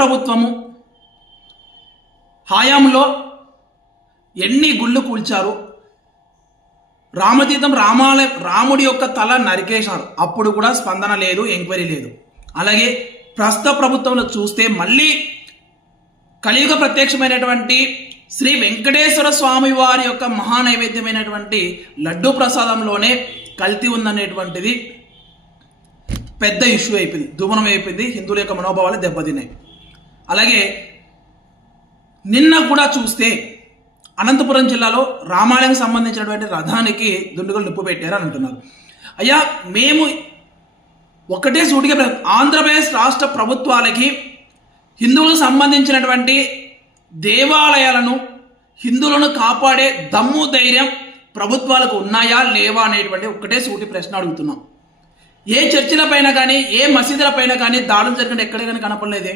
ప్రభుత్వము హయాంలో ఎన్ని గుళ్ళు కూల్చారు, రామతీర్థం రాముడి యొక్క తల నరికేశారు, అప్పుడు కూడా స్పందన లేదు, ఎంక్వైరీ లేదు. అలాగే ప్రస్తుత ప్రభుత్వంలో చూస్తే మళ్ళీ కలియుగ ప్రత్యక్షమైనటువంటి శ్రీ వెంకటేశ్వర స్వామి వారి యొక్క మహానైవేద్యమైనటువంటి లడ్డూ ప్రసాదంలోనే కల్తీ ఉందనేటువంటిది పెద్ద ఇష్యూ అయిపోయింది, దుమనం అయిపోయింది, హిందువుల యొక్క మనోభావాలు దెబ్బతిన్నాయి. అలాగే నిన్న కూడా చూస్తే అనంతపురం జిల్లాలో రామాలయం సంబంధించినటువంటి రథానికి దుండుగలు నిప్పు పెట్టారని అంటున్నారు. అయ్యా, మేము ఒకటే సూటిగా ఆంధ్రప్రదేశ్ రాష్ట్ర ప్రభుత్వాలకి హిందువులకు సంబంధించినటువంటి దేవాలయాలను, హిందువులను కాపాడే దమ్ము ధైర్యం ప్రభుత్వాలకు ఉన్నాయా లేవా అనేటువంటి ఒకటే సూటి ప్రశ్న అడుగుతున్నాం. ఏ చర్చిల పైన కానీ, ఏ మసీదుల పైన కానీ దాడులు జరిగినట్టు ఎక్కడ కానీ కనపడలేదే.